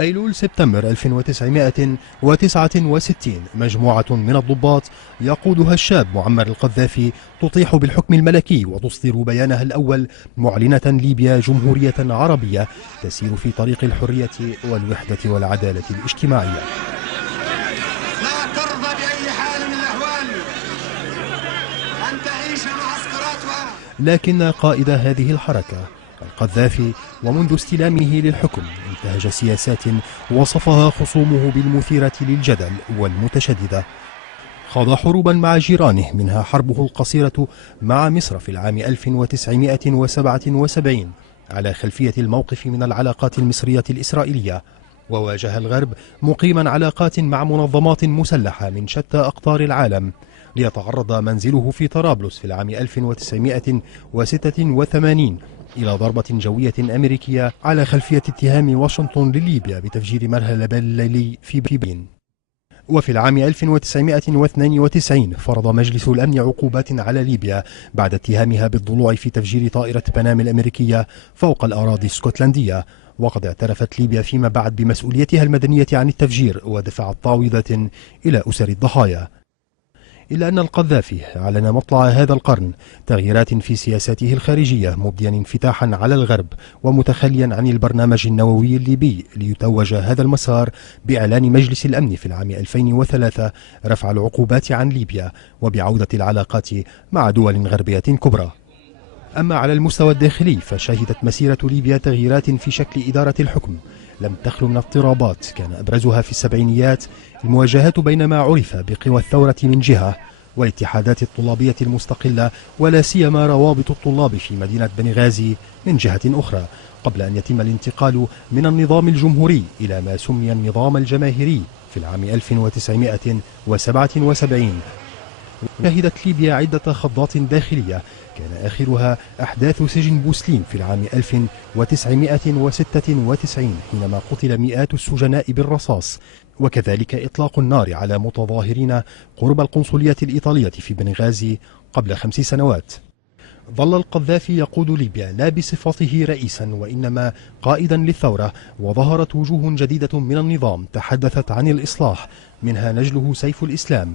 أيلول سبتمبر 1969 مجموعة من الضباط يقودها الشاب معمر القذافي تطيح بالحكم الملكي وتصدر بيانها الأول معلنة ليبيا جمهورية عربية تسير في طريق الحرية والوحدة والعدالة الاجتماعية. لا ترضى بأي حال من الأحوال أن تعيش معسكراتها. لكن قائد هذه الحركة القذافي ومنذ استلامه للحكم انتهج سياسات وصفها خصومه بالمثيرة للجدل والمتشددة. خاض حروبا مع جيرانه منها حربه القصيرة مع مصر في العام 1977 على خلفية الموقف من العلاقات المصرية الإسرائيلية، وواجه الغرب مقيما علاقات مع منظمات مسلحة من شتى أقطار العالم، ليتعرض منزله في طرابلس في العام 1986 إلى ضربة جوية أمريكية على خلفية اتهام واشنطن لليبيا بتفجير مرهى لبال الليلي في برلين. وفي العام 1992 فرض مجلس الأمن عقوبات على ليبيا بعد اتهامها بالضلوع في تفجير طائرة بنام الأمريكية فوق الأراضي الاسكتلندية، وقد اعترفت ليبيا فيما بعد بمسؤوليتها المدنية عن التفجير ودفعت تعويضات إلى أسر الضحايا. إلا أن القذافي أعلن مطلع هذا القرن تغييرات في سياساته الخارجية، مبديا انفتاحا على الغرب ومتخليا عن البرنامج النووي الليبي، ليتوج هذا المسار بإعلان مجلس الأمن في العام 2003 رفع العقوبات عن ليبيا وبعودة العلاقات مع دول غربية كبرى. أما على المستوى الداخلي فشهدت مسيرة ليبيا تغييرات في شكل إدارة الحكم لم تخلو من اضطرابات، كان أبرزها في السبعينيات المواجهات بين ما عرف بقوى الثورة من جهة والاتحادات الطلابية المستقلة ولا سيما روابط الطلاب في مدينة بنغازي من جهة أخرى، قبل أن يتم الانتقال من النظام الجمهوري إلى ما سمي النظام الجماهيري في العام 1977. شهدت ليبيا عدة خضات داخلية كان آخرها أحداث سجن بوسليم في العام 1996 حينما قتل مئات السجناء بالرصاص، وكذلك إطلاق النار على متظاهرين قرب القنصلية الإيطالية في بنغازي قبل 5 سنوات. ظل القذافي يقود ليبيا لا بصفته رئيسا وإنما قائدا للثورة، وظهرت وجوه جديدة من النظام تحدثت عن الإصلاح، منها نجله سيف الإسلام.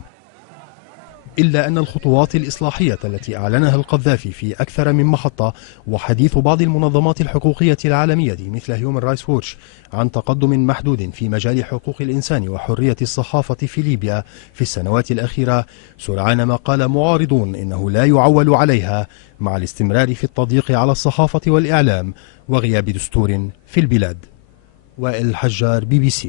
إلا أن الخطوات الإصلاحية التي أعلنها القذافي في أكثر من محطة وحديث بعض المنظمات الحقوقية العالمية مثل هيومن رايتس ووتش عن تقدم محدود في مجال حقوق الإنسان وحرية الصحافة في ليبيا في السنوات الأخيرة، سرعان ما قال معارضون إنه لا يعول عليها، مع الاستمرار في التضييق على الصحافة والإعلام وغياب دستور في البلاد. وائل الحجار، BBC.